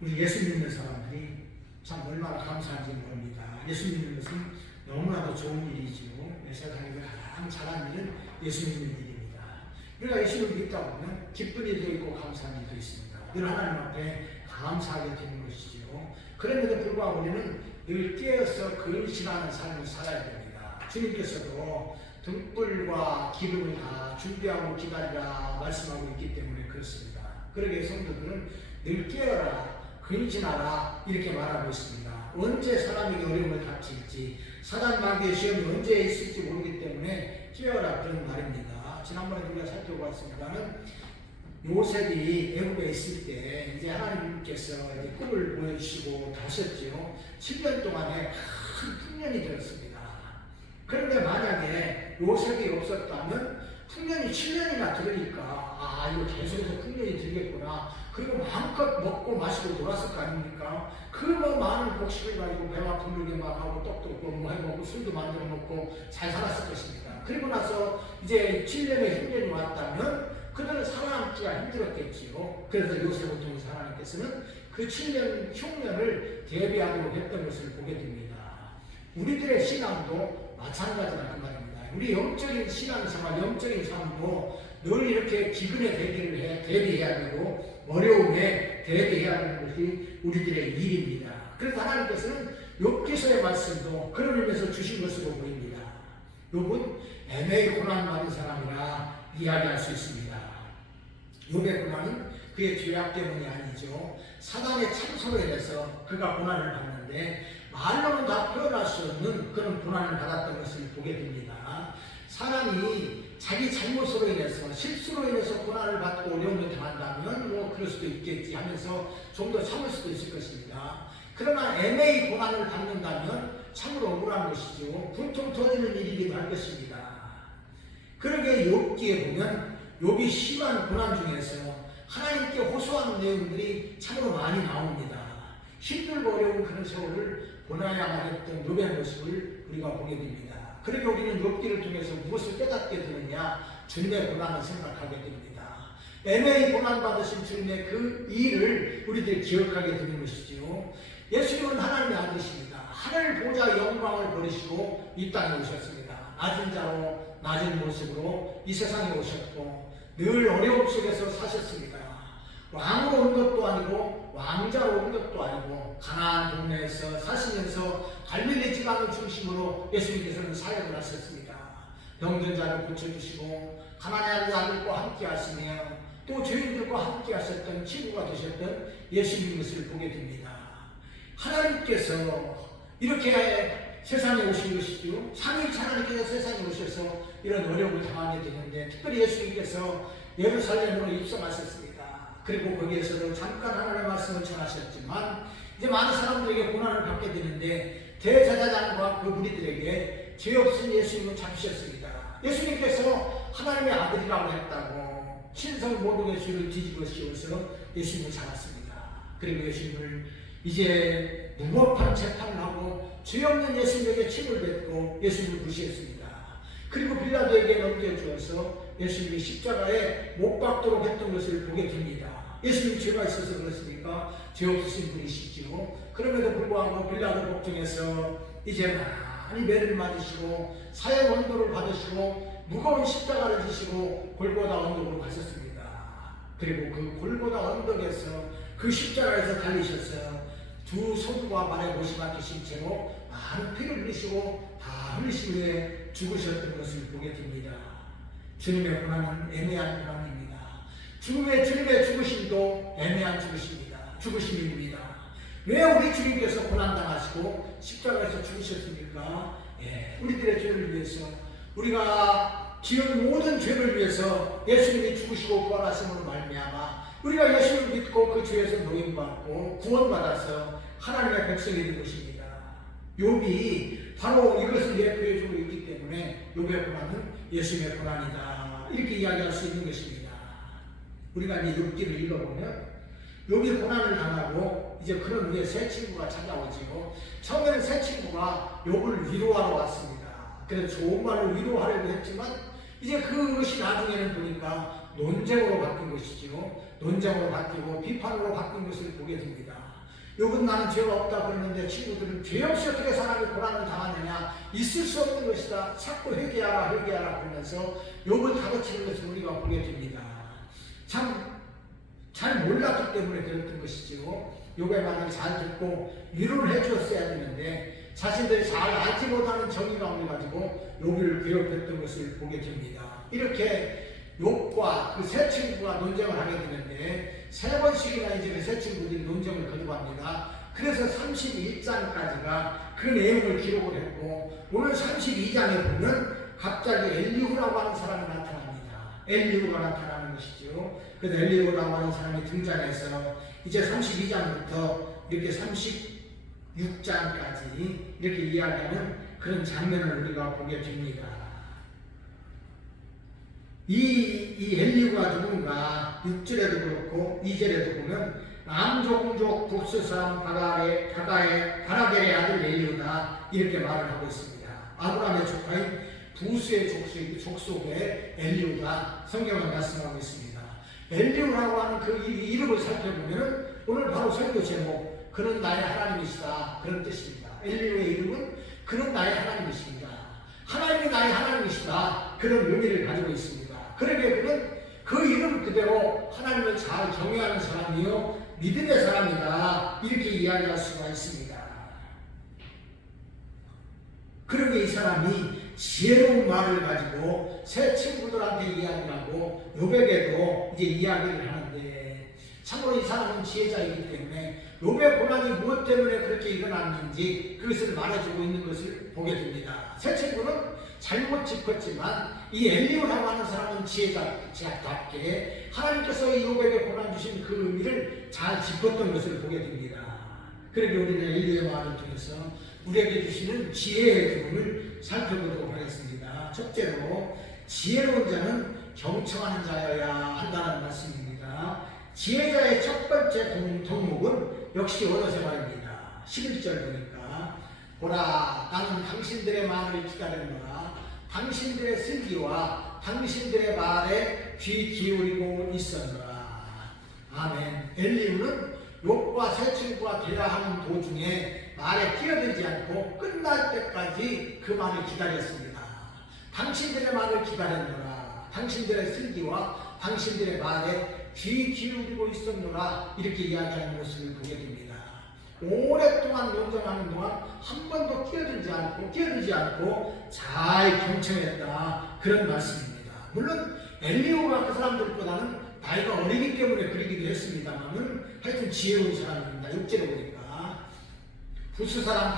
우리 예수 믿는 사람들이 참 얼마나 감사한지 모릅니다. 예수 믿는 것은 너무나도 좋은 일이죠. 세상에서 가장 잘하는 일은 예수 믿는 일입니다. 우리가 예수를 믿다 보면 기쁜 일도 있고 감사한 일도 있습니다. 늘 하나님 앞에 감사하게 되는 것이죠. 그럼에도 불구하고 우리는 늘 깨어서 근신하는 삶을 살아야 됩니다. 주님께서도 등불과 기름을 다 준비하고 기다리라 말씀하고 있기 때문에 그렇습니다. 그러기에 성도들은 늘 깨어라, 근신하라 이렇게 말하고 있습니다. 언제 사람에게 어려움을 닥칠지, 사단 마귀의 시험이 언제 있을지 모르기 때문에 깨어라 그런 말입니다. 지난번에 우리가 살펴봤습니다는 요셉이 애굽에 있을 때 이제 하나님께서 이제 꿈을 보여주시고 하셨죠. 7년 동안에 큰 풍년이 들었습니다. 그런데 만약에 요셉이 없었다면 풍년이 7년이나 들으니까 이거 계속해서 풍년이 들겠구나. 그리고 마음껏 먹고 마시고 놀았을 거 아닙니까? 그 뭐 많은 곡식을 가지고 배가 부르게 막 하고 떡도 뭐 해먹고 술도 만들어 먹고 잘 살았을 것입니다. 그리고 나서 이제 7년의 흉년이 왔다면 그들은 살아남기가 힘들었겠지요. 그래서 요셉을 통해서 하나님께서는 그 7년 흉년을 대비하도록 했던 것을 보게 됩니다. 우리들의 신앙도 마찬가지라 그 말입니다. 우리 영적인 신앙생활, 영적인 삶도 늘 이렇게 기근에 대비해야 되고 어려움에 대비해야 하는 것이 우리들의 일입니다. 그래서 하나님께서는 욥기서의 말씀도 그런 의미에서 주신 것으로 보입니다. 욥은 애매히 고난받은 사람이라 이야기할 수 있습니다. 욥의 고난은 그의 죄악 때문이 아니죠. 사단의 참소로 인해서 그가 고난을 받는데 말로는 다 표현할 수 없는 그런 고난을 받았던 것을 보게 됩니다. 사람이 자기 잘못으로 인해서 실수로 인해서 고난을 받고 어려움을 당한다면 뭐 그럴 수도 있겠지 하면서 좀 더 참을 수도 있을 것입니다. 그러나 애매히 고난을 받는다면 참으로 억울한 것이죠. 분통 터지는 일이기도 할 것입니다. 그러게 욥기에 보면 욥이 심한 고난 중에서 하나님께 호소하는 내용들이 참으로 많이 나옵니다. 힘들고 어려운 그런 세월을 보내야만 했던 욥의 모습을 우리가 보게 됩니다. 그러게 우리는 욥기를 통해서 무엇을 깨닫게 되느냐? 주님의 고난을 생각하게 됩니다. 애매히 고난받으신 주님의 그 일을 우리들이 기억하게 되는 것이지요. 예수님은 하나님의 아들이십니다. 하늘 보좌 영광을 버리시고 이 땅에 오셨습니다. 낮은 자로 낮은 모습으로 이 세상에 오셨고 늘 어려움 속에서 사셨습니다. 왕으로 온 것도 아니고 왕자로 온 것도 아니고 가나안 동네에서 사시면서 갈릴리 지방을 중심으로 예수님께서는 사역을 하셨습니다. 병든 자를 고쳐주시고 가난한 자들과 함께 하시며 또 죄인들과 함께 하셨던 친구가 되셨던 예수님의 것을 보게 됩니다. 하나님께서 이렇게 세상에 오신 것이죠. 삼위일체 하나님께서 세상에 오셔서 이런 어려움을 당하게 되는데 특별히 예수님께서 예루살렘으로 입성하셨습니다. 그리고 거기에서도 잠깐 하나님의 말씀을 전하셨지만 이제 많은 사람들에게 고난을 받게 되는데 대제사장과 그 무리들에게 죄 없은 예수님을 잡으셨습니다. 예수님께서 하나님의 아들이라고 했다고 신성 모독의 죄를 뒤집어 씌워서 예수님을 잡았습니다. 그리고 예수님을 이제 무법한 재판을 하고 죄 없는 예수님에게 침을 뱉고 예수님을 무시했습니다. 그리고 빌라도에게 넘겨주어서 예수님이 십자가에 못 박도록 했던 것을 보게 됩니다. 예수님이 죄가 있어서 그렇습니까? 죄 없으신 분이시죠. 그럼에도 불구하고 빌라도 법정에서 이제 많이 매를 맞으시고 사형 언도를 받으시고 무거운 십자가를 지시고 골고다 언덕으로 가셨습니다. 그리고 그 골고다 언덕에서 그 십자가에서 달리셔서 두 손과 발에 못이 박히신 채로 많은 피를 흘리시고 다 흘리신 후에 죽으셨던 것을 보게 됩니다. 주님의 고난은 애매한 고난입니다. 주님의 죽으심도 애매한 죽으심입니다. 왜 우리 주님께서 고난당하시고 십자가에서 죽으셨습니까? 우리들의 죄를 위해서, 우리가 지은 모든 죄를 위해서 예수님이 죽으시고 부활하심으로 말미암아 우리가 예수님을 믿고 그 죄에서 노임받고 구원받아서 하나님의 백성이 된 것입니다. 욥이 바로 이것을 예표해주고 있기 때문에 욥의 고난은 예수님의 고난이다 이렇게 이야기할 수 있는 것입니다. 우리가 이 욥기를 읽어보면 욥이 고난을 당하고 이제 그런 후에 새 친구가 찾아오지요. 처음에는 새 친구가 욥을 위로하러 왔습니다. 그래서 좋은 말로 위로하려고 했지만 이제 그것이 나중에는 보니까 논쟁으로 바뀐 것이지요. 논쟁으로 바뀌고 비판으로 바뀐 것을 보게 됩니다. 요건 나는 죄가 없다 그러는데 친구들은 죄 없이 어떻게 사람이 고난을 당하느냐, 있을 수 없는 것이다, 자꾸 회개하라 회개하라 그러면서 욕을 다그치는 것을 우리가 보게 됩니다. 참 잘 몰랐기 때문에 그랬던 것이죠. 욕의 말을 잘 듣고 위로를 해주었어야 되는데 자신들이 잘 알지 못하는 정의감을 가지고 욕을 괴롭혔던 것을 보게 됩니다. 이렇게 욕과 그 세 친구가 논쟁을 하게 되는데 3번씩이나 이제 그 세 친구들이 논쟁을 거듭합니다. 그래서 31장까지가 그 내용을 기록을 했고, 오늘 32장에 보면 갑자기 엘리후라고 하는 사람이 나타납니다. 엘리후가 나타나는 것이죠. 그래서 엘리후라고 하는 사람이 등장해서 이제 32장부터 이렇게 36장까지 이렇게 이야기하는 그런 장면을 우리가 보게 됩니다. 이 엘리후가 누군가 6절에도 그렇고 2절에도 보면 남종족 북수사람 바라겔의 아들 엘리후다 이렇게 말을 하고 있습니다. 아브라함의 조카인 부스의 족속의 엘리후가 성경을 말씀하고 있습니다. 엘리후라고 하는 그 이름을 살펴보면 오늘 바로 설교 제목, 그는 나의 하나님이시다, 그런 뜻입니다. 엘리후의 이름은 그는 나의 하나님이십니다. 하나님이 나의 하나님이시다, 그런 의미를 가지고 있습니다. 그러게 그는 그 이름 그대로 하나님을 잘 경외하는 사람이요 믿음의 사람이다, 이렇게 이야기할 수가 있습니다. 그러게 이 사람이 지혜로운 말을 가지고 새 친구들한테 이야기를 하고 욥에게도 이제 이야기를 하는데, 참으로 이 사람은 지혜자이기 때문에 욥의 고난이 무엇 때문에 그렇게 일어났는지 그것을 말해주고 있는 것을 보게 됩니다. 새 친구는 잘못 짚었지만 이 엘리후라고 하는 사람은 지혜자답게 하나님께서 이 욥에게 고난 주신 그 의미를 잘 짚었던 것을 보게 됩니다. 그러게 우리는 엘리후의 말을 통해서 우리에게 주시는 지혜의 기운을 살펴보도록 하겠습니다. 첫째로, 지혜로운 자는 경청하는 자여야 한다는 말씀입니다. 지혜자의 첫 번째 덕목은 역시 언어의 말입니다. 11절 보니까 보라, 나는 당신들의 말을 기다렸노라. 당신들의 슬기와 당신들의 말에 귀 기울이고 있었노라. 아멘. 엘리후는 욥과 세 친구가 대화 하는 도중에 말에 끼어들지 않고 끝날 때까지 그 말을 기다렸습니다. 당신들의 말을 기다렸노라. 당신들의 슬기와 당신들의 말에 귀 기울이고 있었노라. 이렇게 이야기하는 모습을 보게 됩니다. 오랫동안 논쟁하는 동안 한 번도 끼어들지 않고 잘 경청했다, 그런 말씀입니다. 물론 엘리후가 그 사람들보다는 나이가 어리기 때문에 그러기도 했습니다만은 하여튼 지혜로운 사람입니다. 6절에 보니까 부스사람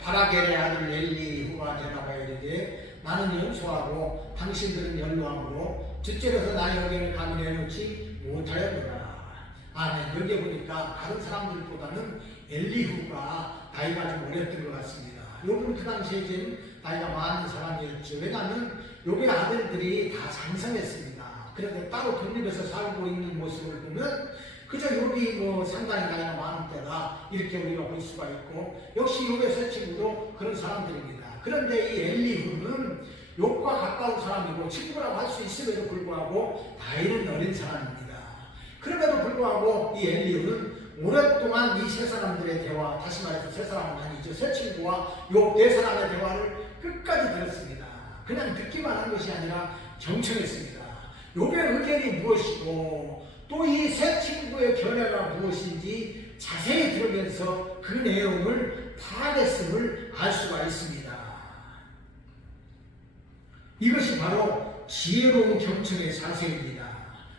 바라겔의 아들 엘리후가 대답하여 이르되 나는 연소하고 당신들은 연로함으로 주절에서 나의 의견을 가문해 놓지 못하였노라. 아멘. 여기에 보니까 다른 사람들보다는 엘리후가 나이가 좀 어렸던 것 같습니다. 욥은 그 당시에 이제 나이가 많은 사람이었죠. 왜냐하면 욥의 아들들이 다 장성했습니다. 그런데 따로 독립해서 살고 있는 모습을 보면 그저 욥이 상당히 나이가 많은 때다, 이렇게 우리가 볼 수가 있고, 역시 욥의 세 친구도 그런 사람들입니다. 그런데 이 엘리후는 욥과 가까운 사람이고 친구라고 할 수 있음에도 불구하고 나이는 어린 사람입니다. 그럼에도 불구하고 이 엘리후는 오랫동안 이 세 사람들의 대화, 다시 말해서 세 사람은 아니죠, 세 친구와 욥 네 사람의 대화를 끝까지 들었습니다. 그냥 듣기만 한 것이 아니라 경청했습니다. 욥의 의견이 무엇이고 또 이 세 친구의 견해가 무엇인지 자세히 들으면서 그 내용을 파악했음을 알 수가 있습니다. 이것이 바로 지혜로운 경청의 자세입니다.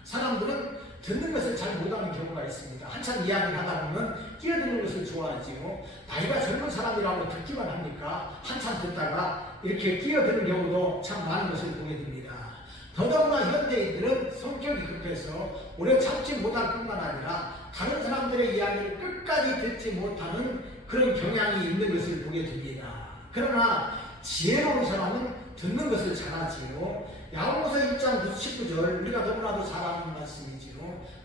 사람들은 듣는 것을 잘 못하는 경우가 있습니다. 한참 이야기를 하다 보면 끼어드는 것을 좋아하지요. 나이가 젊은 사람이라고 듣기만 합니까? 한참 듣다가 이렇게 끼어드는 경우도 참 많은 것을 보게 됩니다. 더더구나 현대인들은 성격이 급해서 오래 참지 못할 뿐만 아니라 다른 사람들의 이야기를 끝까지 듣지 못하는 그런 경향이 있는 것을 보게 됩니다. 그러나 지혜로운 사람은 듣는 것을 잘하지요. 야고보서 1장 19절 우리가 너무나도 잘 아는 말씀이지요.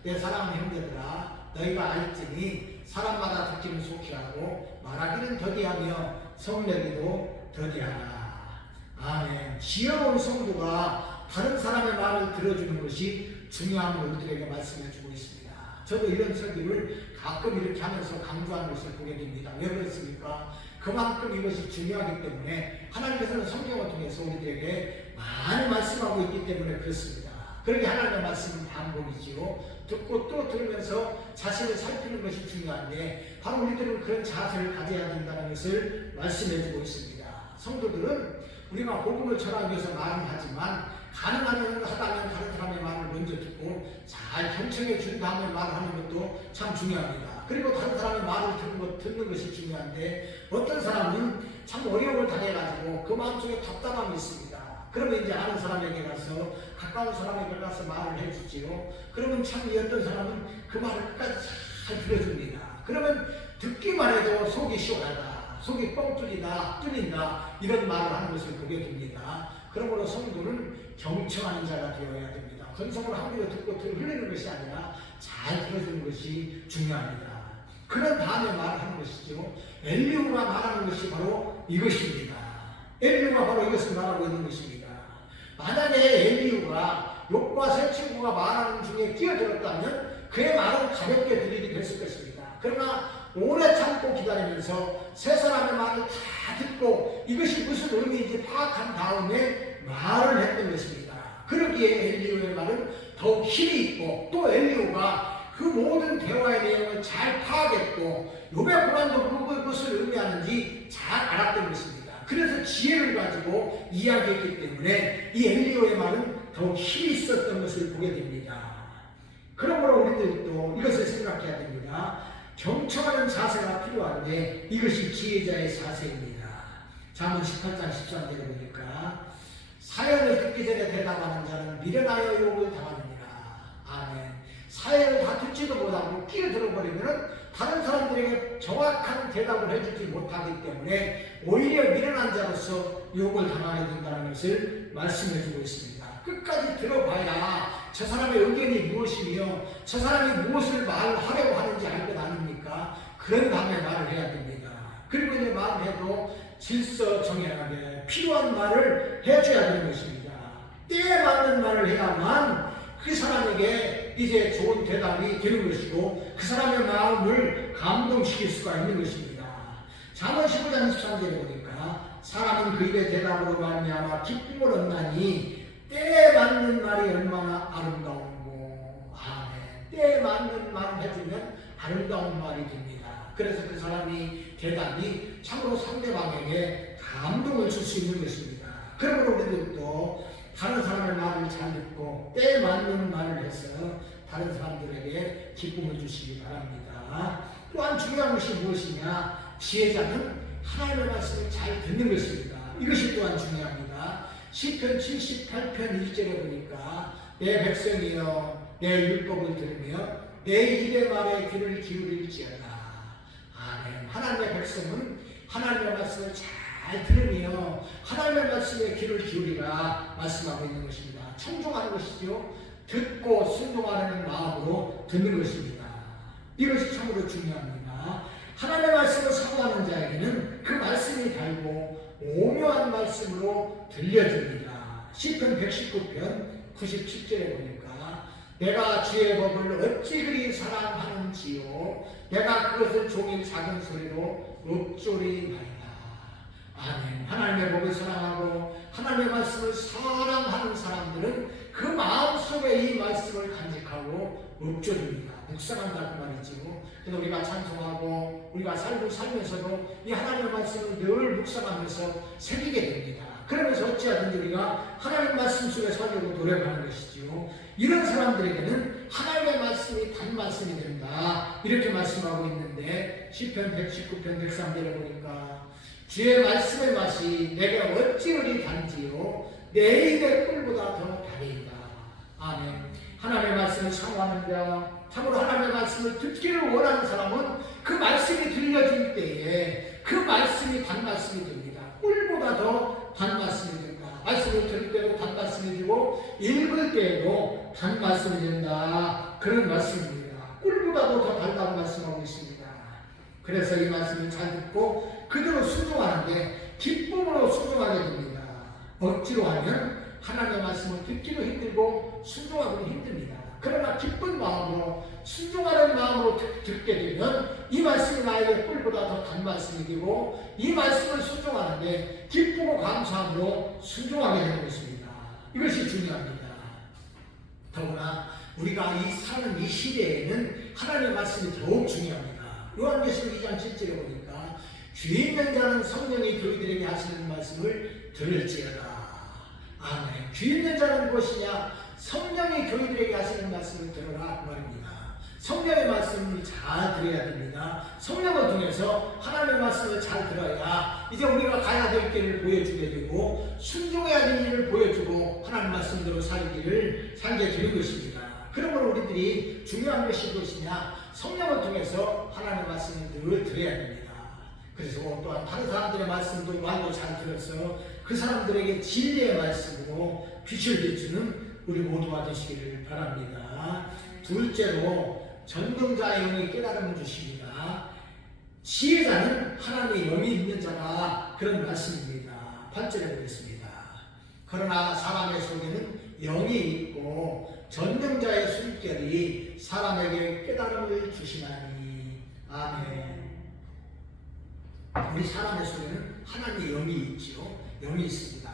내 사랑하는 형제들아, 너희가 알지니 사람마다 듣기는 속히 하고 말하기는 더디하며 성내기도 더디하라. 아멘. 지혜로운 성도가 다른 사람의 말을 들어주는 것이 중요함을 우리들에게 말씀해 주고 있습니다. 저도 이런 설교를 가끔 이렇게 하면서 강조하는 것을 보게 됩니다. 왜 그렇습니까? 그만큼 이것이 중요하기 때문에 하나님께서는 성경을 통해서 우리들에게 많이 말씀하고 있기 때문에 그렇습니다. 그렇게 하나님의 말씀은 반복이지요. 듣고 또 들으면서 자신을 살피는 것이 중요한데 바로 우리들은 그런 자세를 가져야 된다는 것을 말씀해 주고 있습니다. 성도들은 우리가 복음을 전하기 위해서 말은 하지만 가능하면 하다면 다른 사람의 말을 먼저 듣고 잘 경청해 준 다음에 말하는 것도 참 중요합니다. 그리고 다른 사람의 말을 듣는 것이 중요한데 어떤 사람은 참 어려움을 당해가지고 그 마음속에 답답함이 있습니다. 그러면 이제 아는 사람에게 가서 가까운 사람에게 가서 말을 해주지요. 그러면 참 어떤 사람은 그 말을 끝까지 잘 들어줍니다. 그러면 듣기만 해도 속이 시원하다, 속이 뻥 뚫린다 이런 말을 하는 것을 보게 됩니다. 그러므로 성도는 경청하는 자가 되어야 됩니다. 건성을 함부로 듣고 흘리는 것이 아니라 잘 들어주는 것이 중요합니다. 그런 다음에 말하는 것이죠. 엘리후가 말하는 것이 바로 이것입니다. 엘리후가 바로 이것을 말하고 있는 것입니다. 만약에 엘리후가 욕과 세 친구가 말하는 중에 끼어들었다면 그의 말은 가볍게 들리게 됐을 것입니다. 그러나 오래 참고 기다리면서 세 사람의 말을 다 듣고 이것이 무슨 의미인지 파악한 다음에 말을 했던 것입니다. 그러기에 엘리후의 말은 더욱 힘이 있고 또 엘리후가 그 모든 대화의 내용을 잘 파악했고 욥의 고난도 무엇을 의미하는지 잘 알았던 것입니다. 그래서 지혜를 가지고 이야기했기 때문에 이 엘리후의 말은 더욱 힘이 있었던 것을 보게 됩니다. 그러므로 우리들도 이것을 생각해야 됩니다. 경청하는 자세가 필요한데 이것이 지혜자의 자세입니다. 잠언 18장 13절에 보니까 사연을 듣기 전에 대답하는 자는 미련하여 욕을 당하느니라. 아멘. 사연을 다 듣지도 못하고 끼어들어버리면 다른 사람들에게 정확한 대답을 해주지 못하기 때문에 오히려 미련한 자로서 욕을 당하게 된다는 것을 말씀해 주고 있습니다. 끝까지 들어봐야 저 사람의 의견이 무엇이며 저 사람이 무엇을 말하려고 하는지 알 것 아닙니까? 그런 다음에 말을 해야 됩니다. 그리고 이제 말을 해도 질서정연하게 필요한 말을 해줘야 되는 것입니다. 때에 맞는 말을 해야만 그 사람에게 이제 좋은 대답이 되는 것이고 그 사람의 마음을 감동시킬 수가 있는 것입니다. 잠언 15장 13절에 보니까 사람은 그 입의 대답으로 말미암아 기쁨을 얻나니 때에 맞는 말이 얼마나 아름다운고. 아멘. 때에 맞는 말을 해주면 아름다운 말이 됩니다. 그래서 그 사람이 대답이 참으로 상대방에게 감동을 줄 수 있는 것입니다. 그러므로 우리들도 다른 사람의 말을 잘 듣고 때에 맞는 말을 해서 다른 사람들에게 기쁨을 주시기 바랍니다. 또한 중요한 것이 무엇이냐? 지혜자는 하나님의 말씀을 잘 듣는 것입니다. 이것이 또한 중요합니다. 시편 78편 1절에 보니까 내 백성이여 내 율법을 들으며 내 입의 말에 귀를 기울일지어다. 아멘. 하나님의 백성은 하나님의 말씀을 잘 들으며 하나님의 말씀에 귀를 기울이라 말씀하고 있는 것입니다. 청종하는 것이죠. 듣고 순종하는 마음으로 듣는 것입니다. 이것이 참으로 중요합니다. 하나님의 말씀을 사모하는 자에게는 그 말씀이 달고 오묘한 말씀으로 들려줍니다. 시편 119편 97절에 보니까 내가 주의 법을 어찌 그리 사랑하는지요 내가 그것을 종일 작은 소리로 읊조리나이다. 아멘. 하나님의 법을 사랑하고 하나님의 말씀을 사랑하는 사람들은 그 마음속에 이 말씀을 간직하고 읊조립니다. 묵상한다 그 말이죠. 그래서 우리가 찬송하고 우리가 살면서도 이 하나님의 말씀을 늘 묵상하면서 새기게 됩니다. 그러면서 어찌하든지 우리가 하나님의 말씀 속에 살려고 노력하는 것이지요. 이런 사람들에게는 하나님의 말씀이 단 말씀이 된다. 이렇게 말씀하고 있는데 시편 119편 103절에 보니까 주의 말씀의 맛이 내게 어찌 그리 단지요 내 입의 꿀보다 더 달이다. 아멘. 하나님의 말씀을 사모하는 자, 참으로 하나님의 말씀을 듣기를 원하는 사람은 그 말씀이 들려질 때에 그 말씀이 단 말씀이 됩니다. 꿀보다 더 단 말씀이 된다. 말씀을 들을 때도 단 말씀이 되고 읽을 때에도 단 말씀이 된다. 그런 말씀입니다. 꿀보다도 더 달다고 말씀하고 있습니다. 그래서 이 말씀을 잘 듣고 그대로 순종하는데 기쁨으로 순종하게 됩니다. 억지로 하면 하나님의 말씀을 듣기도 힘들고 순종하기도 힘듭니다. 그러나 기쁜 마음으로 순종하는 마음으로 듣게 되면 이 말씀이 나에게 꿀보다 더 단 말씀이 되고 이 말씀을 순종하는데 기쁘고 감사함으로 순종하게 되는 것입니다. 이것이 중요합니다. 더구나 우리가 사는 이 시대에는 하나님의 말씀이 더욱 중요합니다. 요한계시록 2장 7절에 보니까 귀 있는 자는 성령이 교회들에게 하시는 말씀을 들을지어다. 아멘. 귀 있는 자는 무엇이냐? 성령이 교회들에게 하시는 말씀을 들어라 그 말입니다. 성령의 말씀을 잘 들어야 됩니다. 성령을 통해서 하나님의 말씀을 잘 들어야 이제 우리가 가야 될 길을 보여주게 되고 순종해야 될 일을 보여주고 하나님 말씀대로 살게 되는 것입니다. 그러므로 우리들이 중요한 것이 무엇이냐? 성령을 통해서 하나님의 말씀을 늘 들어야 됩니다. 그래서 또한 다른 사람들의 말씀도 말도 잘 들어서 그 사람들에게 진리의 말씀으로 빛을 비추는 우리 모두가 되시기를 바랍니다. 둘째로 전능자의 영이 깨달음을 주십니다. 지혜자는 하나님의 영이 있는 자가 그런 말씀입니다. 8절에 보겠습니다. 그러나 사람의 속에는 영이 있고 전능자의 숨결이 사람에게 깨달음을 주시나니. 아멘. 우리 사람의 속에는 하나님의 영이 있지요. 영이 있습니다.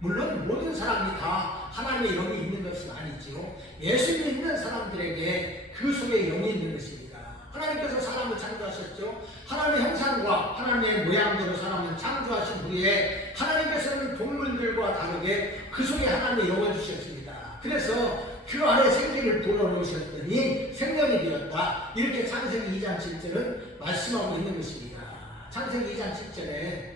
물론 모든 사람이 다 하나님의 영이 있는 것은 아니지요. 예수 믿는 사람들에게 그 속에 영이 있는 것입니다. 하나님께서 사람을 창조하셨죠. 하나님의 형상과 하나님의 모양대로 사람을 창조하신 후에 하나님께서는 동물들과 다르게 그 속에 하나님의 영을 주셨습니다. 그래서 그 안에 생기를 불어넣으셨더니 생명이 되었다. 이렇게 창세기 2장 7절은 말씀하고 있는 것입니다. 창세기 2장 7절에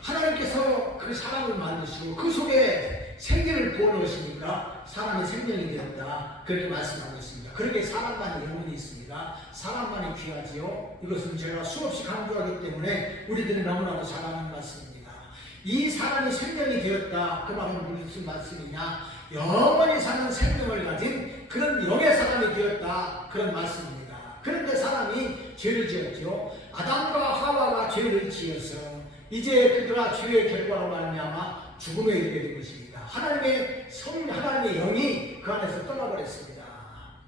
하나님께서 그 사람을 만드시고 그 속에 생기를 부어넣으시니까 사람이 생명이 되었다. 그렇게 말씀하고 있습니다. 그렇게 사람만의 영혼이 있습니다. 사람만이 귀하지요. 이것은 제가 수없이 강조하기 때문에 우리들이 너무나도 잘 아는 말씀입니다. 이 사람이 생명이 되었다. 그 말은 무슨 말씀이냐? 영원히 사는 생명을 가진 그런 영의 사람이 되었다. 그런 말씀입니다. 그런데 사람이 죄를 지었죠. 아담과 하와가 죄를 지어서 이제 그들아 죄의 결과로 말미암아 죽음에 이르게 된 것입니다. 하나님의 영이 그 안에서 떠나버렸습니다.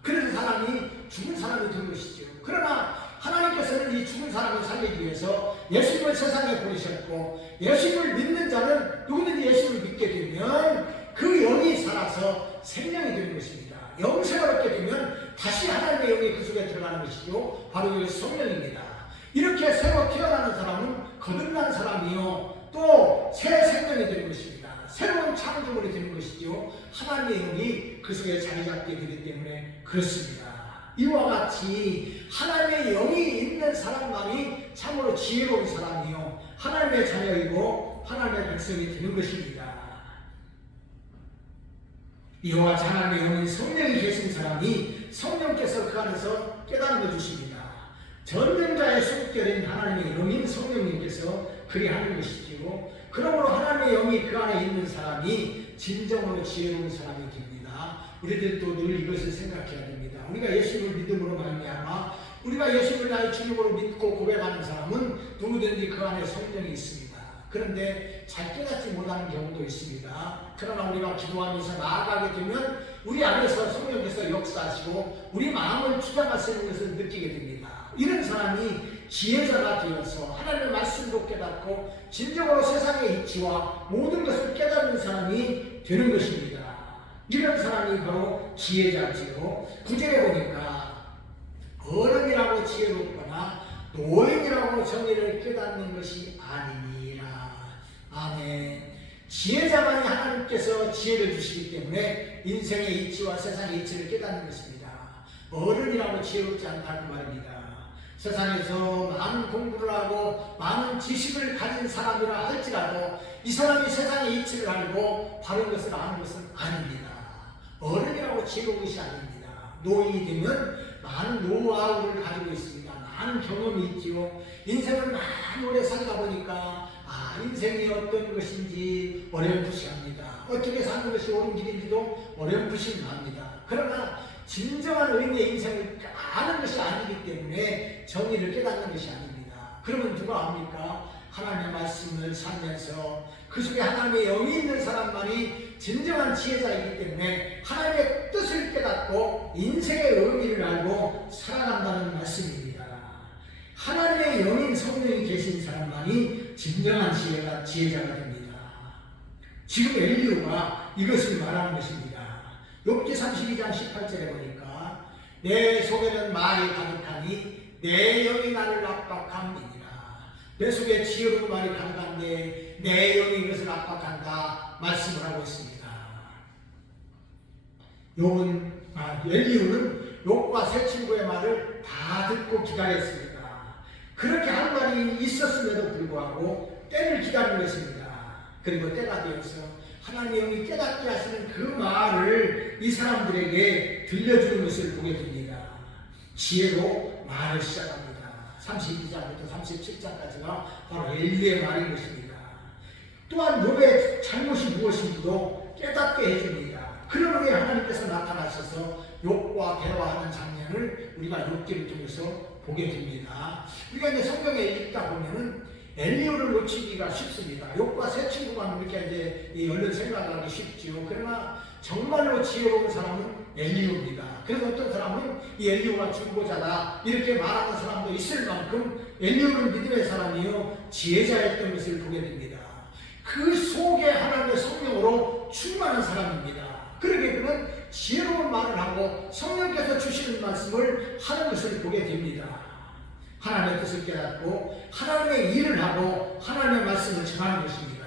그래서 사람이 죽은 사람이 된 것이죠. 그러나 하나님께서는 이 죽은 사람을 살리기 위해서 예수님을 세상에 보내셨고 예수님을 믿는 자는 누구든지 예수님을 믿게 되면 그 영이 살아서 생명이 되는 것입니다. 영생을 얻게 되면 다시 하나님의 영이 그 속에 들어가는 것이죠. 바로 이 성령입니다. 이렇게 새로 태어나는 사람은 거듭난 사람이요 또 새 생명이 되는 것입니다. 새로운 창조물이 되는 것이죠. 하나님의 영이 그 속에 자리 잡게 되기 때문에 그렇습니다. 이와 같이 하나님의 영이 있는 사람만이 참으로 지혜로운 사람이요 하나님의 자녀이고 하나님의 백성이 되는 것입니다. 이와 같이 하나님의 영이 성령이 계신 사람이 성령께서 그 안에서 깨달음을 주십니다. 전능자의 숨결인 하나님의 영인 성령님께서 그리 하는 것이지요. 그러므로 하나님의 영이 그 안에 있는 사람이 진정으로 지혜로운 사람이 됩니다. 우리들도 늘 이것을 생각해야 됩니다. 우리가 예수님을 믿음으로 말미암아 우리가 예수님을 나의 주님으로 믿고 고백하는 사람은 누구든지 그 안에 성령이 있습니다. 그런데 잘 깨닫지 못하는 경우도 있습니다. 그러나 우리가 기도하면서 나아가게 되면 우리 안에서 성령께서 역사하시고 우리 마음을 주장하시는 것을 느끼게 됩니다. 이런 사람이 지혜자가 되어서 하나님의 말씀도 깨닫고 진정으로 세상의 이치와 모든 것을 깨닫는 사람이 되는 것입니다. 이런 사람이 바로 지혜자지요. 9절에 보니까 어른이라고 지혜롭거나 노인이라고 정의를 깨닫는 것이 아니니라. 아멘. 지혜자만이 하나님께서 지혜를 주시기 때문에 인생의 이치와 세상의 이치를 깨닫는 것입니다. 어른이라고 지혜롭지 않다는 말입니다. 세상에서 많은 공부를 하고 많은 지식을 가진 사람이라 할지라도 이 사람이 세상의 이치를 알고 바른 것을 아는 것은 아닙니다. 어른이라고 지혜로운 것이 아닙니다. 노인이 되면 많은 노하우를 가지고 있습니다. 많은 경험이 있지요. 인생을 많이 오래 살다 보니까 인생이 어떤 것인지 어렴풋이합니다. 어떻게 사는 것이 옳은 길인지도 어렴풋이 납니다. 그러나 진정한 의미의 인생을 아는 것이 아니기 때문에 정의를 깨닫는 것이 아닙니다. 그러면 누가 압니까? 하나님의 말씀을 살면서 그 속에 하나님의 영이 있는 사람만이 진정한 지혜자이기 때문에 하나님의 뜻을 깨닫고 인생의 의미를 알고 살아간다는 말씀입니다. 하나님의 영인 성령이 계신 사람만이 진정한 지혜자가 됩니다. 지금 엘리후가 이것을 말하는 것입니다. 욥기 32장 18절에 보니까 내 속에는 말이 가득하니 내 영이 나를 압박함이니라. 내 속에 지혜로운 말이 가득한데 내 영이 이것을 압박한다 말씀을 하고 있습니다. 엘리후는 욥과 세 친구의 말을 다 듣고 기다렸습니다. 그렇게 할 말이 있었음에도 불구하고 때를 기다린 것입니다. 그리고 때가 되어서 하나님의 영이 깨닫게 하시는 그 말을 이 사람들에게 들려주는 것을 보게 됩니다. 지혜로 말을 시작합니다. 32장부터 37장까지가 바로 엘리의 말인 것입니다. 또한 욥의 잘못이 무엇인지도 깨닫게 해줍니다. 그런 후에 하나님께서 나타나셔서 욥과 대화하는 장면을 우리가 욥기를 통해서 보게 됩니다. 우리가 이제 성경에 읽다 보면은 엘리후를 놓치기가 쉽습니다. 욥과 세 친구만 이렇게 이제 얼른 생각하기 쉽지요. 그러나 정말로 지혜로운 사람은 엘리후입니다. 그래서 어떤 사람은 이 엘리후가 중보자다 이렇게 말하는 사람도 있을 만큼 엘리후는 믿음의 사람이요 지혜자였던 것을 보게 됩니다. 그 속에 하나님의 성령으로 충만한 사람입니다. 그러게 그는 지혜로운 말을 하고 성령께서 주시는 말씀을 하는 것을 보게 됩니다. 하나님의 뜻을 깨닫고 하나님의 일을 하고 하나님의 말씀을 전하는 것입니다.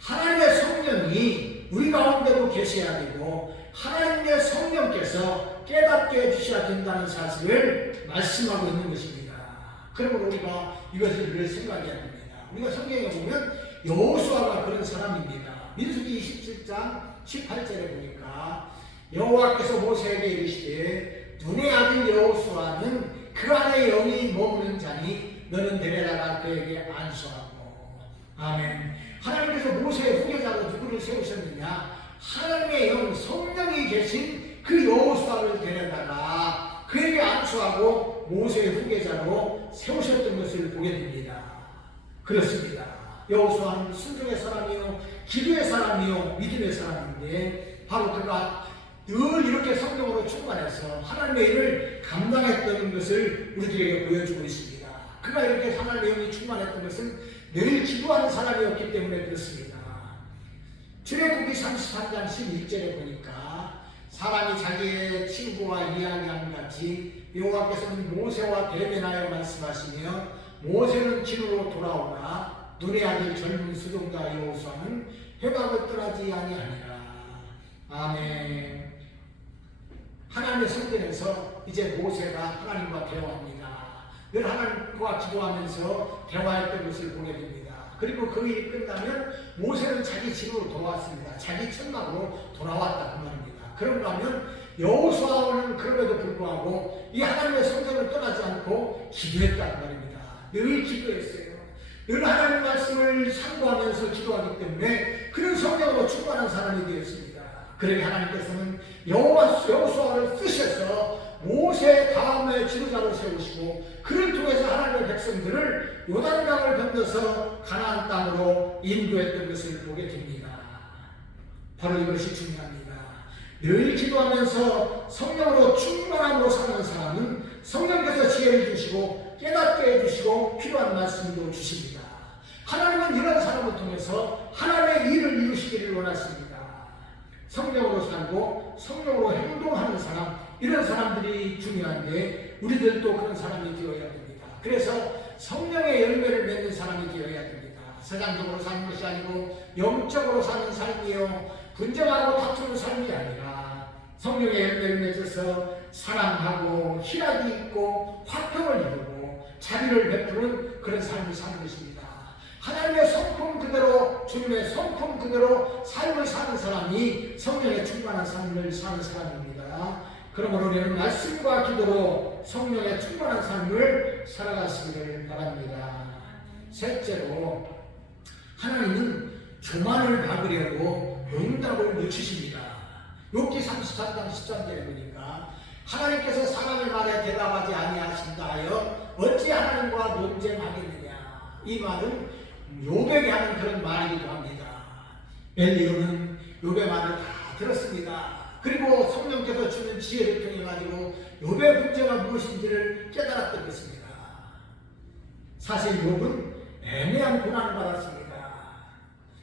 하나님의 성령이 우리 가운데도 계셔야 되고 하나님의 성령께서 깨닫게 해주셔야 된다는 사실을 말씀하고 있는 것입니다. 그러므로 우리가 이것을 늘 생각해야 됩니다. 우리가 성경에 보면 여호수아가 그런 사람입니다. 민수기 27장 18절에 보니까 여호와께서 모세에게 이르시되 눈의 아들 여호수아는 그 안에 영이 머무는 자니 너는 데려다가 그에게 안수하고. 아멘. 하나님께서 모세의 후계자로 누구를 세우셨느냐? 하나님의 영 성령이 계신 그 여호수아를 데려다가 그에게 안수하고 모세의 후계자로 세우셨던 것을 보게 됩니다. 그렇습니다. 여호수아는 순종의 사람이요 기도의 사람이요 믿음의 사람인데 바로 그가 늘 이렇게 성령으로 충만해서 하나님의 일을 감당했던 것을 우리들에게 보여주고 있습니다. 그가 이렇게 하나님의 영이 충만했던 것은 늘 기도하는 사람이었기 때문에 그렇습니다. 출애굽기 33장 11절에 보니까 사람이 자기의 친구와 이야기한 같이 여호와께서는 모세와 대면하여 말씀하시며 모세는 진으로 돌아오나 눈의 아들 젊은 수종자 여호수아는 회막을 떠나지 아니하니라. 아멘. 하나님의 성전에서 이제 모세가 하나님과 대화합니다. 늘 하나님과 기도하면서 대화했던 것을 보게 됩니다. 그리고 그 일이 끝나면 모세는 자기 집으로 돌아왔습니다. 자기 천막으로 돌아왔다 그 말입니다. 그런가 하면 여호수아는 그럼에도 불구하고 이 하나님의 성전을 떠나지 않고 기도했다 그 말입니다. 늘 기도했어요. 늘 하나님의 말씀을 상고하면서 기도하기 때문에 그런 성령으로 충만한 사람이 되었습니다. 그러니 하나님께서는 여호수아를 쓰셔서 모세 다음에 지도자로 세우시고 그를 통해서 하나님의 백성들을 요단강을 건너서 가나안 땅으로 인도했던 것을 보게 됩니다. 바로 이것이 중요합니다. 늘 기도하면서 성령으로 충만함으로 사는 사람은 성령께서 지혜를 주시고 깨닫게 해주시고 필요한 말씀도 주십니다. 하나님은 이런 사람을 통해서 하나님의 일을 이루시기를 원하십니다. 성령으로 살고 성령으로 행동하는 사람, 이런 사람들이 중요한데 우리들도 그런 사람이 되어야 됩니다. 그래서 성령의 열매를 맺는 사람이 되어야 됩니다. 세상적으로 사는 것이 아니고 영적으로 사는 삶이요 분쟁하고 다투는 삶이 아니라 성령의 열매를 맺어서 사랑하고 희락이 있고 화평을 이루고 자비를 베푸는 그런 삶을 사는 것입니다. 하나님의 성품 그대로 주님의 성품 그대로 삶을 사는 사람이 성령의 충만한 삶을 사는 사람입니다. 그러므로 우리는 말씀과 기도로 성령의 충만한 삶을 살아가시기를 바랍니다. 셋째로 하나님은 교만을 막으려고 응답을 늦추십니다. 욥기 33장 13절에 보니까 하나님께서 사람의 말에 대답하지 아니하신다 하여 어찌 하나님과 논쟁하겠느냐. 이 말은 요백이 하는 그런 말이기도 합니다. 엘리야는 요배 말을 다 들었습니다. 그리고 성령께서 주는 지혜를 통해 가지고 욥의 문제가 무엇인지를 깨달았던 것입니다. 사실 욥은 애매한 고난을 받았습니다.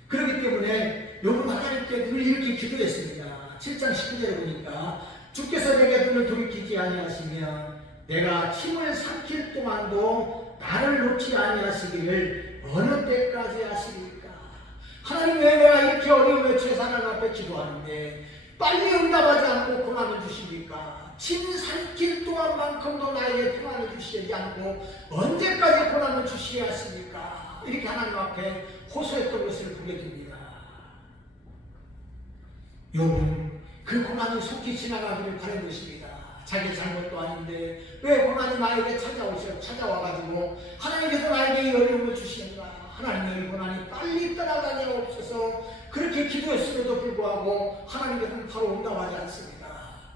그렇기 때문에 욥은 하나님께 늘 이렇게 기도했습니다. 7장 19절에 보니까 주께서 내게 눈을 돌이키지 아니하시면 내가 힘을 삼킬 동안도 나를 놓지 아니하시기를 어느 때까지 하시리까. 하나님, 왜 내가 이렇게 어려움에 처해서 하나님 앞에 기도하는데 빨리 응답하지 않고 고난을 주십니까? 침 삼킬 동안만큼도 나에게 평안을 주시지 않고 언제까지 고난을 주시게 하십니까? 이렇게 하나님 앞에 호소했던 것을 보게 됩니다. 욥은 그 고난이 속히 지나가기를 바란 것입니다. 자기 잘못도 아닌데 왜 고난이 나에게 찾아와가지고 하나님께서 나에게 이 어려움을 주시는가? 하나님의 고난이 빨리 떠나가게 없어서 그렇게 기도했음에도 불구하고 하나님께서는 바로 응답하지 않습니다.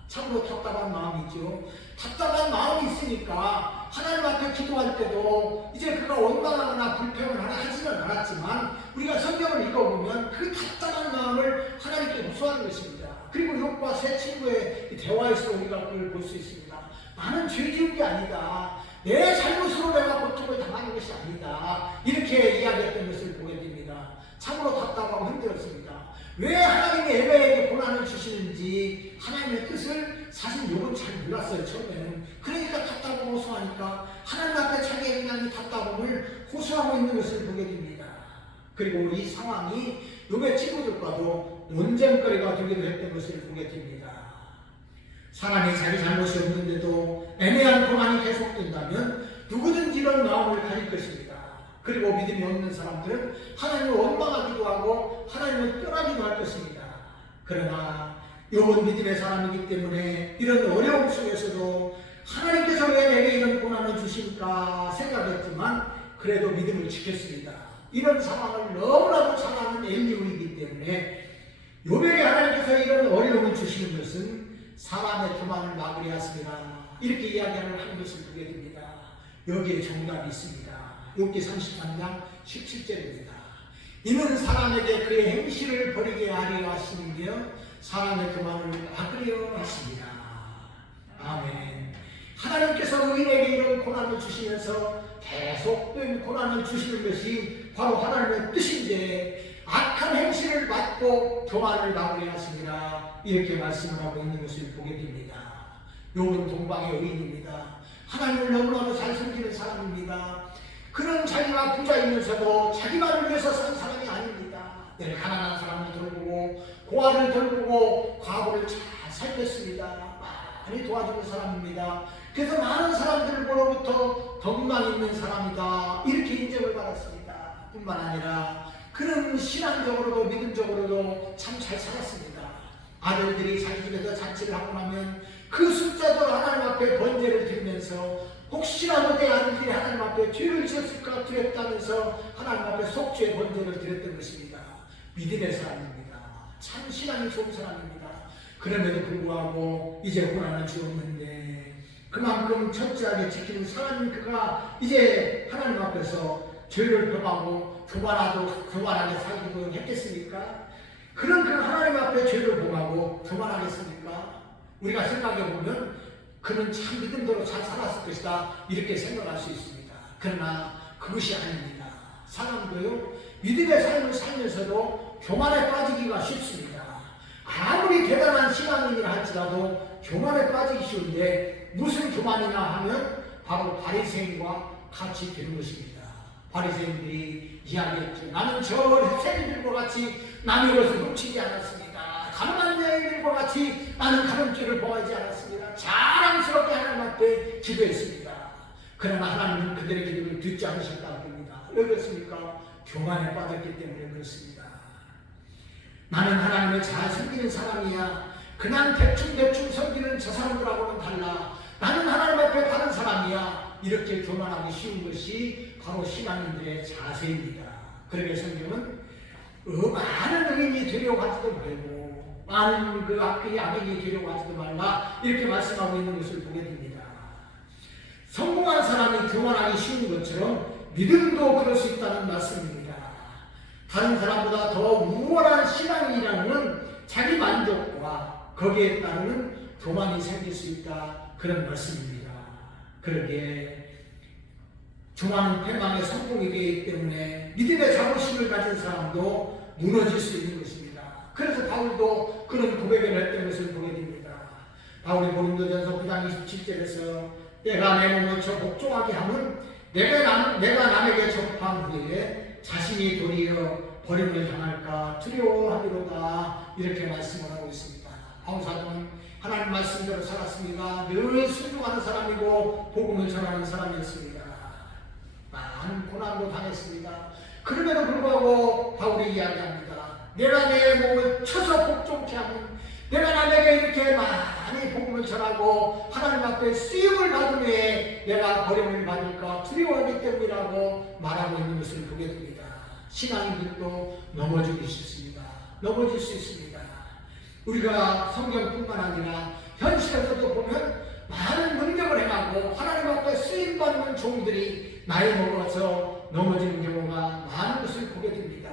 참으로 답답한 마음이죠. 답답한 마음이 있으니까 하나님 앞에 기도할 때도 이제 그가 원망하거나 불평을 하지는 않았지만 우리가 성경을 읽어보면 그 답답한 마음을 하나님께 호소하는 것입니다. 그리고 욥과 세 친구의 대화에서 우리가 그걸 볼 수 있습니다. 나는 죄 지은 게 아니다. 내 잘못으로 내가 고통을 당하는 것이 아니다. 이렇게 이야기했던 것을 보게 됩니다. 참으로 답답하고 힘들었습니다. 왜 하나님이 에베에게 고난을 주시는지 하나님의 뜻을 사실 욥은 잘 몰랐어요. 처음에는. 그러니까 답답하고 호소하니까 하나님 앞에 자기의 그냥 답답함을 호소하고 있는 것을 보게 됩니다. 그리고 이 상황이 욥의 친구들과도 논쟁거리가 되기도 했던 것을 보게 됩니다. 사람이 자기 잘못이 없는데도 애매한 고난이 계속된다면 누구든지 이런 마음을 가질 것입니다. 그리고 믿음이 없는 사람들은 하나님을 원망하기도 하고 하나님을 떠나기도 할 것입니다. 그러나 욥은 믿음의 사람이기 때문에 이런 어려움 속에서도 하나님께서 왜 내게 이런 고난을 주실까 생각했지만 그래도 믿음을 지켰습니다. 이런 상황을 너무나도 잘 아는 엘리후이기 때문에 욥에게 하나님께서 이런 어려움을 주시는 것은 사람의 교만을 막으려 하십니다. 이렇게 이야기하는 것을 보게 됩니다. 여기에 정답이 있습니다. 욥기 33장 17절입니다. 이는 사람에게 그의 행실을 버리게 하려 하시며 사람의 교만을 막으려 하십니다. 아멘. 하나님께서 의인에게 이런 고난을 주시면서 계속된 고난을 주시는 것이 바로 하나님의 뜻인데 악한 행실을 막고 교만을 막으려 하십니다. 이렇게 말씀을 하고 있는 것을 보게 됩니다. 욥은 동방의 의인입니다. 하나님을 너무나도 잘 섬기는 사람입니다. 그런 자기가 부자이면서도 자기만을 위해서 산 사람이 아닙니다. 늘 가난한 사람을 돌보고 고아를 돌보고 과부를 잘 살폈습니다. 많이 도와주는 사람입니다. 그래서 많은 사람들로부터 덕망 있는 사람이다. 이렇게 인정을 받았습니다. 뿐만 아니라 그런 신앙적으로도 믿음적으로도 참 잘 살았습니다. 아들들이 자기 집에서 잔치를 하고 나면 그 숫자도 하나님 앞에 번제를 드리면서 혹시라도 내 아들들이 하나님 앞에 죄를 지었을까 두렵다면서 하나님 앞에 속죄의 번제를 드렸던 것입니다. 믿음의 사람입니다. 참 신앙이 좋은 사람입니다. 그럼에도 불구하고 이제 고난을 주었는데 그만큼 철저하게 지키는 사람인 그가 이제 하나님 앞에서 죄를 범하고 교만하게 살기도 했겠습니까? 그런 그 하나님 앞에 죄를 범하고 교만하겠습니까? 우리가 생각해보면 그는 참 믿음대로 잘 살았을 것이다 이렇게 생각할 수 있습니다. 그러나 그것이 아닙니다. 사람도요 믿음의 삶을 살면서도 교만에 빠지기가 쉽습니다. 아무리 대단한 신앙인이라 할지라도 교만에 빠지기 쉬운데 무슨 교만이냐 하면 바로 바리새인과 같이 되는 것입니다. 바리새인들이 이야기했죠. 나는 저 세리들과 같이 남의 것을 훔치지 않았습니다. 가난한 여인들과 같이 나는 가늠죄를 범하지 않았습니다. 자랑스럽게 하나님 앞에 기도했습니다. 그러나 하나님은 그들의 기도를 듣지 않으셨다고 합니다. 왜 그렇습니까? 교만에 빠졌기 때문에 그렇습니다. 나는 하나님을 잘 섬기는 사람이야. 그냥 대충 섬기는 저 사람들하고는 달라. 나는 하나님 앞에 바른 사람이야. 이렇게 교만하기 쉬운 것이 바로 신앙인들의 자세입니다. 그러게 성경은 많은 의인이 되려고 하지도 말고 많은 그 악인이 되려고 하지도 말라 이렇게 말씀하고 있는 것을 보게 됩니다. 성공한 사람이 교만하기 쉬운 것처럼 믿음도 그럴 수 있다는 말씀입니다. 다른 사람보다 더 우월한 신앙이라는 자기 만족과 거기에 따르는 교만이 생길 수 있다, 그런 말씀입니다. 그러기에 교만은 패망의 성공이기 때문에 믿음의 자부심을 가진 사람도 무너질 수 있는 것입니다. 그래서 바울도 그런 고백을 했던 것을 보게 됩니다. 바울이 고린도전서 9장 27절에서 내가 내 몸을 저 복종하게 하면 내가 남에게 접한 후에 자신이 도리어 버림을 당할까 두려워하리로다, 이렇게 말씀을 하고 있습니다. 바울 사도는 하나님 말씀대로 살았습니다. 늘 순종하는 사람이고 복음을 전하는 사람이었습니다. 많은 고난도 당했습니다. 그럼에도 불구하고 바울이 이야기합니다. 내가 내 몸을 쳐서 복종케 하면 내가 남에게 이렇게 많이 복음을 전하고 하나님 앞에 쓰임을 받은 후에 내가 버림을 받을까 두려워하기 때문이라고 말하고 있는 것을 보게 됩니다. 신앙인들도 넘어지기 쉽습니다. 넘어질 수 있습니다. 우리가 성경뿐만 아니라 현실에서도 보면 많은 능력을 행하고 하나님 앞에 쓰임받는 종들이 나이 먹어서 넘어지는 경우가 많은 것을 보게 됩니다.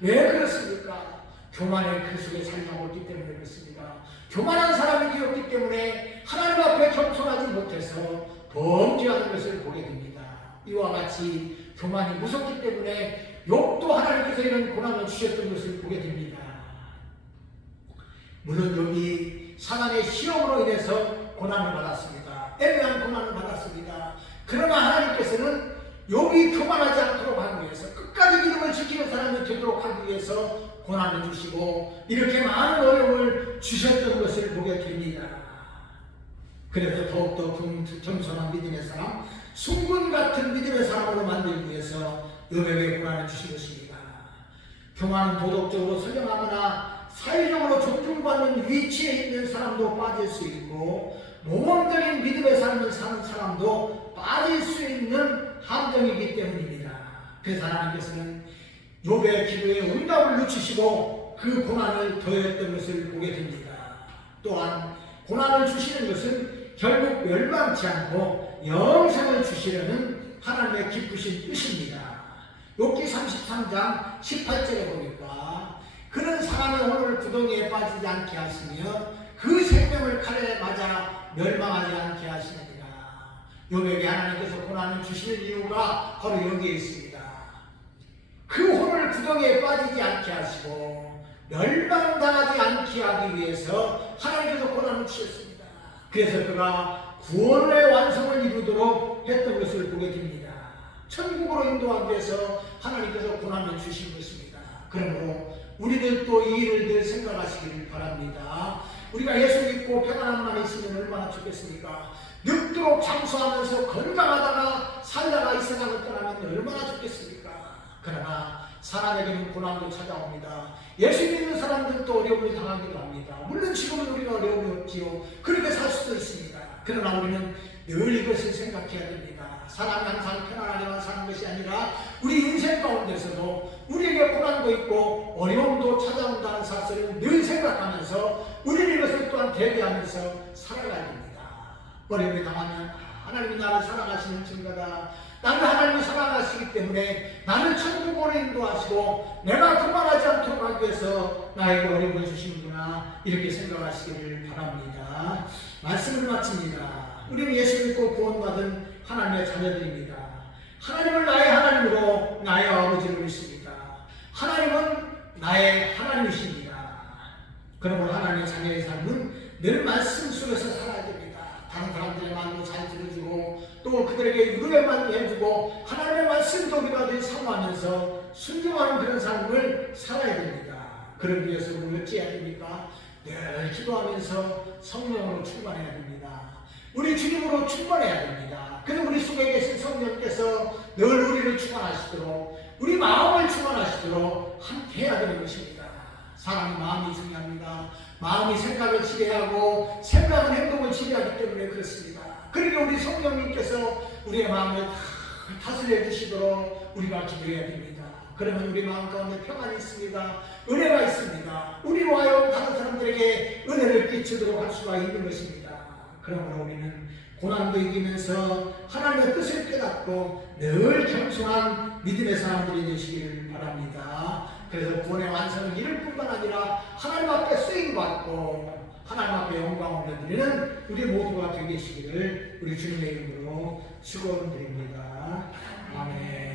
왜 그렇습니까? 교만의 그 속에 살고 있기 때문에 그렇습니다. 교만한 사람이 되었기 때문에 하나님 앞에 겸손하지 못해서 범죄하는 것을 보게 됩니다. 이와 같이 교만이 무섭기 때문에 욥도 하나님께서 이런 고난을 주셨던 것을 보게 됩니다. 물론 욥이 사단의 시험으로 인해서 고난을 받았습니다. 애매한 고난을 받았습니다. 그러나 하나님께서는 욥이 교만하지 않도록 하기 위해서, 끝까지 믿음을 지키는 사람이 되도록 하기 위해서 고난을 주시고 이렇게 많은 어려움을 주셨던 것을 보게 됩니다. 그래서 더욱더 겸손한 믿음의 사람, 순금 같은 믿음의 사람으로 만들기 위해서 욥에게 고난을 주신 것입니다. 교만은 도덕적으로 선량하거나 사회적으로 존중받는 위치에 있는 사람도 빠질 수 있고 모범적인 믿음의 삶을 사는 사람도 빠질 수 있는 함정이기 때문입니다. 그래서 하나님께서는 욥의 기도에 응답을 늦추시고 그 고난을 더했던 것을 보게 됩니다. 또한 고난을 주시는 것은 결국 멸망치 않고 영생을 주시려는 하나님의 기쁘신 뜻입니다. 욥기 33장 18절에 보니까 그는 사람의 혼을 구덩이에 빠지지 않게 하시며 그 생명을 칼에 맞아 멸망하지 않게 하시느니라. 욥에게 하나님께서 고난을 주시는 이유가 바로 여기에 있습니다. 그 혼을 구덩이에 빠지지 않게 하시고 멸망당하지 않게 하기 위해서 하나님께서 고난을 주셨습니다. 그래서 그가 구원의 완성을 이루도록 했던 것을 보게 됩니다. 천국으로 인도하기 위해서 하나님께서 고난을 주신 것입니다. 그러므로 우리들도 이 일을 늘 생각하시기를 바랍니다. 우리가 예수 믿고 평안함만 있으면 얼마나 좋겠습니까? 늙도록 장수하면서 건강하다가 살다가 이 세상을 떠나면 얼마나 좋겠습니까? 그러나 사람에게는 고난도 찾아옵니다. 예수 믿는 사람들도 어려움을 당하기도 합니다. 물론 지금은 우리가 어려움이 없지요. 그렇게 살 수도 있습니다. 그러나 우리는 늘 이것을 생각해야 됩니다. 사람이 항상 편안하게만 사는 것이 아니라 우리 인생 가운데서도 우리에게 고난도 있고 어려움도 찾아온다는 사실을 늘 생각하면서 우리는 이것을 또한 대비하면서 살아가야 됩니다. 어려움이 당하면 하나님이 나를 사랑하시는 증거다. 나를 하나님이 사랑하시기 때문에 나를 천국으로 인도하시고 내가 교만하지 않도록 하기 위해서 나에게 어려움을 주시는구나, 이렇게 생각하시기를 바랍니다. 말씀을 마칩니다. 우리는 예수 믿고 구원받은 하나님의 자녀들입니다. 하나님을 나의 하나님으로 나의 아버지로 믿습니다. 하나님은 나의 하나님이십니다. 그러므로 하나님의 자녀의 삶은 늘 말씀 속에서 살아야 됩니다. 다른 사람들의 말도 잘 들어주고 또 그들에게 위로만 해주고 하나님의 말씀도 우리가 늘 사모하면서 순종하는 그런 삶을 살아야 됩니다. 그러기 위해서 우리는 어찌해야 됩니까? 늘 기도하면서 성령으로 충만해야 됩니다. 우리 주님으로 충만해야 됩니다. 그래서 우리 속에 계신 성령께서 늘 우리를 충만하시도록 우리 마음을 충만하시도록 함께 해야 되는 것입니다. 사람의 마음이 중요합니다. 마음이 생각을 지배하고 생각은 행동을 지배하기 때문에 그렇습니다. 그러니까 우리 성령님께서 우리의 마음을 다스려 주시도록 우리가 기도해야 됩니다. 그러면 우리 마음 가운데 평안이 있습니다. 은혜가 있습니다. 우리로 하여금 다른 사람들에게 은혜를 끼치도록 할 수가 있는 것입니다. 그러므로 우리는 고난도 이기면서 하나님의 뜻을 깨닫고 늘 겸손한 믿음의 사람들이 되시길 바랍니다. 그래서 구원의 완성을 이룰 뿐만 아니라 하나님 앞에 쓰임받고 하나님 앞에 영광을 올려드리는 우리 모두가 되시기를 우리 주님의 이름으로 축원드립니다. 아멘.